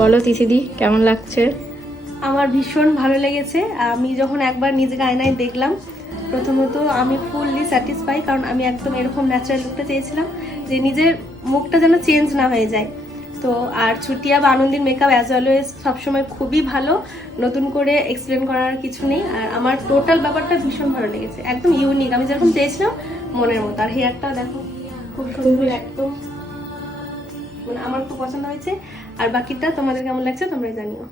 বলো তিথিদি, কেমন লাগছে? আমার ভীষণ ভালো লেগেছে। আমি যখন একবার নিজেকে আয়নায় দেখলাম, প্রথমত আমি ফুললি স্যাটিসফাই, কারণ আমি একদম এরকম ন্যাচারাল লুকটা চেয়েছিলাম, যে নিজের মুখটা যেন চেঞ্জ না হয়ে যায়। তো আর ছুটিয়া বা আনন্দির মেকআপ অ্যাজ অলওয়েজ সবসময় খুবই ভালো, নতুন করে এক্সপ্লেন করার কিছু নেই। আর আমার টোটাল ব্যাপারটা ভীষণ ভালো লেগেছে, একদম ইউনিক, আমি যেরকম চেয়েছিলাম মনের মতো। আর হেয়ারটা দেখো খুব সুন্দর, একদম মানে আমার খুব পছন্দ হয়েছে। আর বাকিটা তোমাদের কেমন লাগছে তোমরা জানিও।